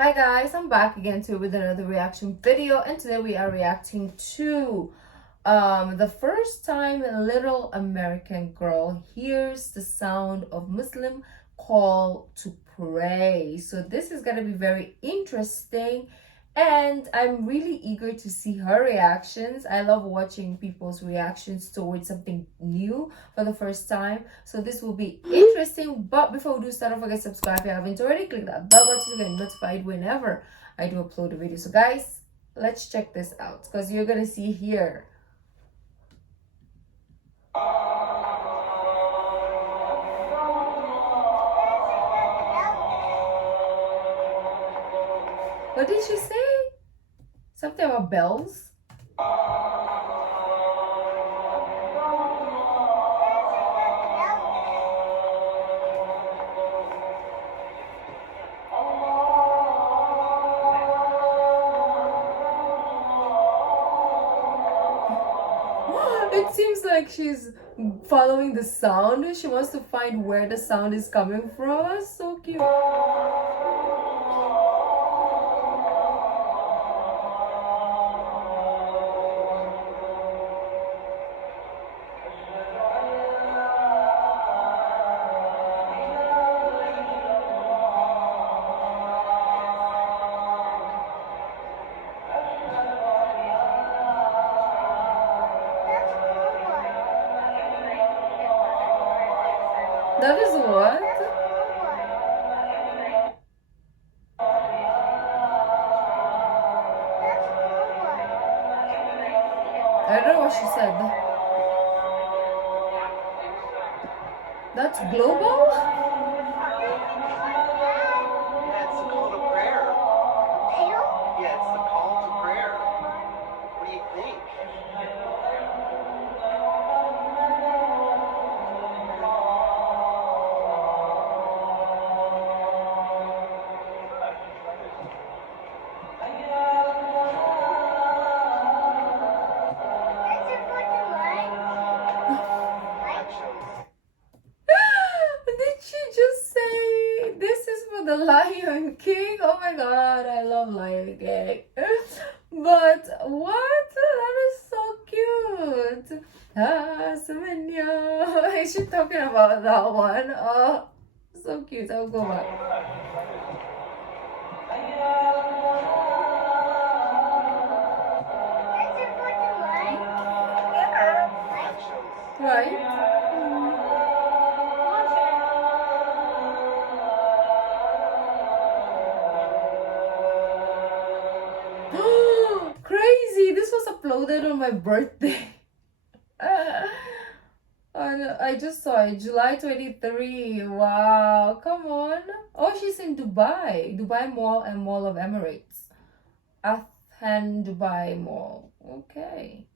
Hi guys, I'm back again too with another reaction video, and today we are reacting to the first time a little American girl hears the sound of Muslim call to pray. So this is gonna be very interesting, and I'm really eager to see her reactions. I love watching people's reactions towards something new for the first time. So this will be interesting. But before we do start, don't forget to subscribe if you haven't already. Click that bell button to get notified whenever I do upload a video. So guys, let's check this out because you're gonna see here. What did she say? Something about bells? It seems like she's following the sound. She wants to find where the sound is coming from. So cute. That is what? I don't know what she said. That's global? Yeah, it's the call to prayer. Yeah, it's the call to prayer. What do you think? Did she just say this is for the Lion King? Oh my god, I love Lion King. But what? That is so cute. Ah, Samanya. Is she talking about that one? Oh, so cute. I'll go back. Right? Crazy! This was uploaded on my birthday. I just saw it, July 23. Wow, come on. Oh, she's in Dubai. Dubai Mall and Mall of Emirates. Athan Dubai Mall. Okay.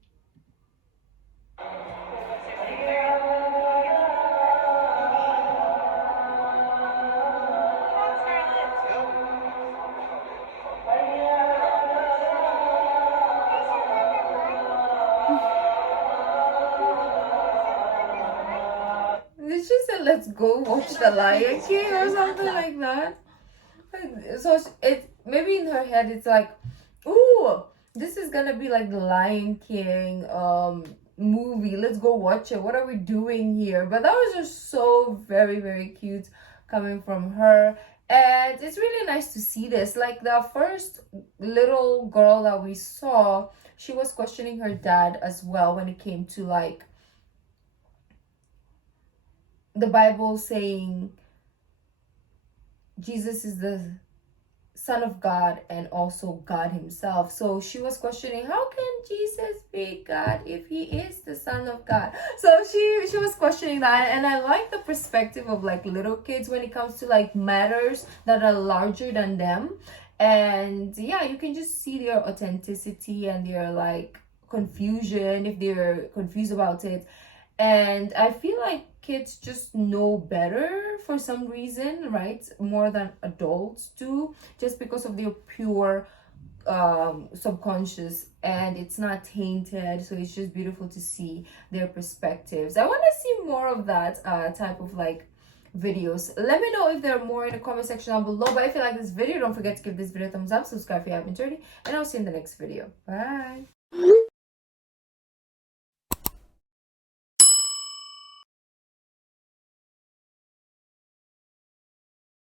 Did she say let's go watch the Lion King or something like that? So it maybe in her head it's like, ooh, this is gonna be like the Lion King movie. Let's go watch it. What are we doing here? But that was just so very, very cute coming from her. And it's really nice to see this. Like the first little girl that we saw, she was questioning her dad as well when it came to like the Bible saying Jesus is the Son of God and also God himself. So she was questioning, how can Jesus be God if he is the Son of God? So she was questioning that, and I like the perspective of like little kids when it comes to like matters that are larger than them. And yeah, you can just see their authenticity and their like confusion if they're confused about it. And I feel like kids just know better for some reason, right? More than adults do, just because of their pure subconscious, and it's not tainted. So it's just beautiful to see their perspectives. I want to see more of that type of like videos. Let me know if there are more in the comment section down below. But if you like this video, don't forget to give this video a thumbs up, subscribe if you haven't already, and I'll see you in the next video. Bye.